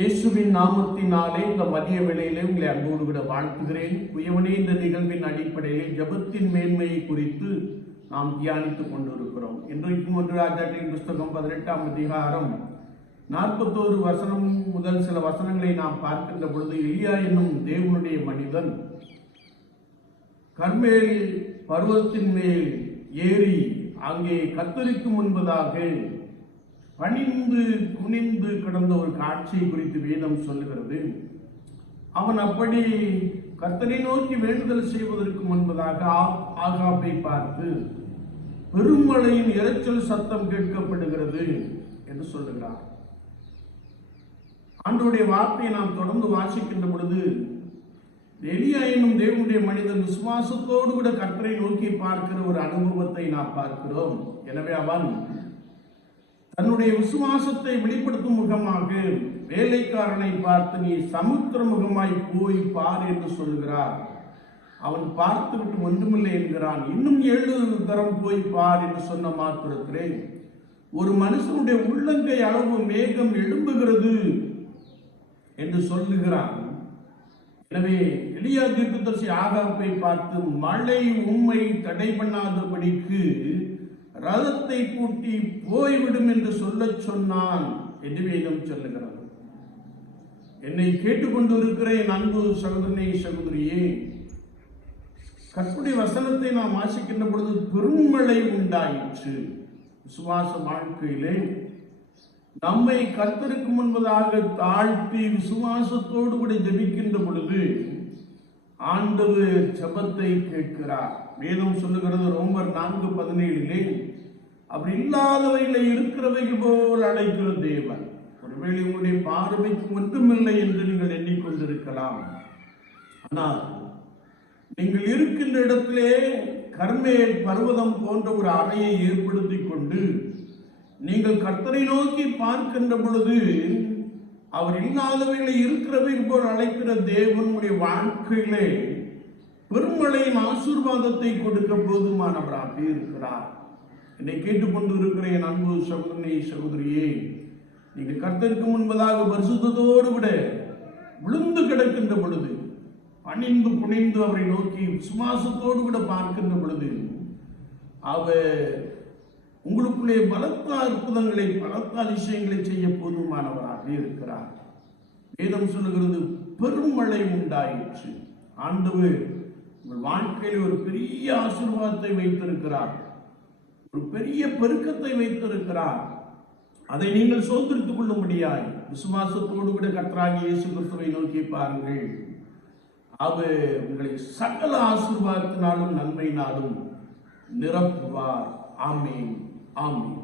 இயேசுவின் நாமத்தினாலே இந்த மதிய வேளையிலே உங்களை அன்போடு விட வாழ்த்துகிறேன். உயவனே, இந்த நிகழ்வின் அடிப்படையில் ஜெபத்தின் மேன்மையை குறித்து நாம் தியானித்துக் கொண்டிருக்கிறோம். இன்றைக்கும் 1 ராஜாக்களின் புஸ்தகம் 18ஆம் அதிகாரம் 41 வசனம் முதல் சில வசனங்களை நாம் பார்க்கின்ற பொழுது, எலியா என்னும் தேவனுடைய மனிதன் கர்மேல் பர்வதத்தின் மேல் ஏறி அங்கே கர்த்தருக்கு முன்பதாக பணிந்து குனிந்து கிடந்த ஒரு காட்சியை குறித்து வேதம் சொல்லுகிறது. அவன் அப்படி கர்த்தரை நோக்கி வேண்டுதல் செய்வதற்கு முன்பதாக ஆகாபை பார்த்து பெருமழையின் இரைச்சல் சத்தம் கேட்கப்படுகிறது என்று சொல்லுகிறார். ஆண்டவருடைய வார்த்தையை நாம் தொடர்ந்து வாசிக்கின்ற பொழுது, எலியா என்னும் தேவனுடைய மனிதன் விசுவாசத்தோடு கூட கர்த்தரை நோக்கி பார்க்கிற ஒரு அனுபவத்தை நாம் பார்க்கிறோம். எனவே அவன் தன்னுடைய விசுவாசத்தை வெளிப்படுத்தும் முகமாக வேலைக்காரனை பார்த்து, நீ சமுத்திர முகமாய் போய் பார் என்று சொல்கிறார். அவன் பார்த்துவிட்டு ஒன்றுமில்லை என்கிறான். இன்னும் 7 தரம் போய் பார் என்று சொன்ன மாத்திரத்திலே ஒரு மனுஷனுடைய உள்ளங்கை அளவு மேகம் எழும்புகிறது என்று சொல்லுகிறான். எனவே எலியா தீர்க்கதரிசி ஆகாபை பார்த்து, மழை உம்மை தடை பண்ணாதபடிக்கு ரதத்தை பூட்டி போய்விடும் என்று சொல்ல சொன்னான் என்று வேதம் சொல்லுகிறது. என்னை கேட்டுக்கொண்டிருக்கிற என் அன்பு சகோதரனே, சகோதரியே, கர்த்தருடைய வசனத்தை நாம் வாசிக்கின்ற பொழுது பெருமழை உண்டாயிற்று. விசுவாச வாழ்க்கையிலே நம்மை கர்த்தருக்கு முன்பதாக தாழ்த்தி விசுவாசத்தோடு கூட ஜெபிக்கின்ற பொழுது ஆண்டவர் ஜெபத்தை கேட்கிறார். வேதம் சொல்லுகிறது ரோமர் 4:17, அப்படி இல்லாதவைகளை இருக்கிறவைகள் போல் அழைக்கிற தேவன். ஒருவேளை உங்களுடைய பார்வைக்கு ஒன்றுமில்லை என்று நீங்கள் எண்ணிக்கொண்டிருக்கலாம். ஆனால் நீங்கள் இருக்கின்ற இடத்திலே கர்மேல் பர்வதம் போன்ற ஒரு அறையை ஏற்படுத்தி கொண்டு நீங்கள் கர்த்தரை நோக்கி பார்க்கின்ற பொழுது, அவர் இல்லாதவைகளை இருக்கிறவை போல் அழைக்கிற தேவனுடைய வாழ்க்கையிலே பெருமழையின் ஆசீர்வாதத்தை கொடுக்க போதுமானவராக இருக்கிறார். என்னை கேட்டுக்கொண்டு இருக்கிற என் அன்பு சகோதரனே, சகோதரியே, நீங்கள் கர்த்தருக்கு முன்பதாக பரிசுத்தத்தோடு விட விழுந்து கிடக்கின்ற பொழுது, பணிந்து புனிந்து அவரை நோக்கி விசுவாசத்தோடு விட பார்க்கின்ற பொழுது, அவர் உங்களுக்குள்ளே பலத்த அற்புதங்களை பலத்த அதிசயங்களை செய்ய போதுமானவராக இருக்கிறார். வேதம் சொல்லுகிறது பெருமழை உண்டாயிற்று. ஆண்டவர் உங்கள் வாழ்க்கையில் ஒரு பெரிய ஆசீர்வாதத்தை வைத்திருக்கிறார், ஒரு பெரிய பெருக்கத்தை வைத்திருக்கிறார். அதை நீங்கள் சோதரித்துக் கொள்ளும்படியாய் விசுவாசத்தோடு கூட கர்த்தராகிய இயேசு கிறிஸ்துவை நோக்கி பாருங்கள். அவர் உங்களை சகல ஆசீர்வாதத்தினாலும் நன்மையினாலும் நிரப்புவார். ஆமென், ஆமென்.